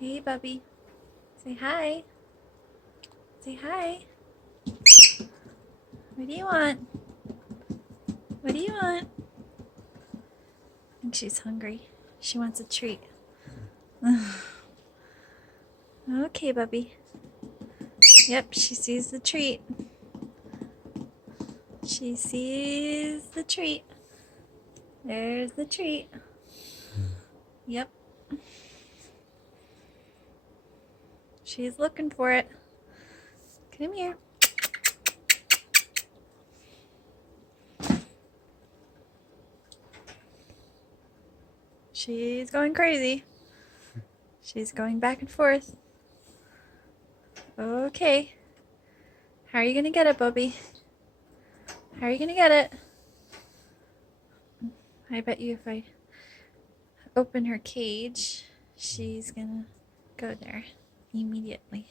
Hey, Bubby. Say hi. Say hi. What do you want? What do you want? I think she's hungry. She wants a treat. Okay, Bubby. Yep, she sees the treat. She sees the treat. There's the treat. Yep. She's looking for it. Come here. She's going crazy. She's going back and forth. Okay. How are you gonna get it, Bubby? How are you gonna get it? I bet you if I open her cage, she's gonna go there immediately.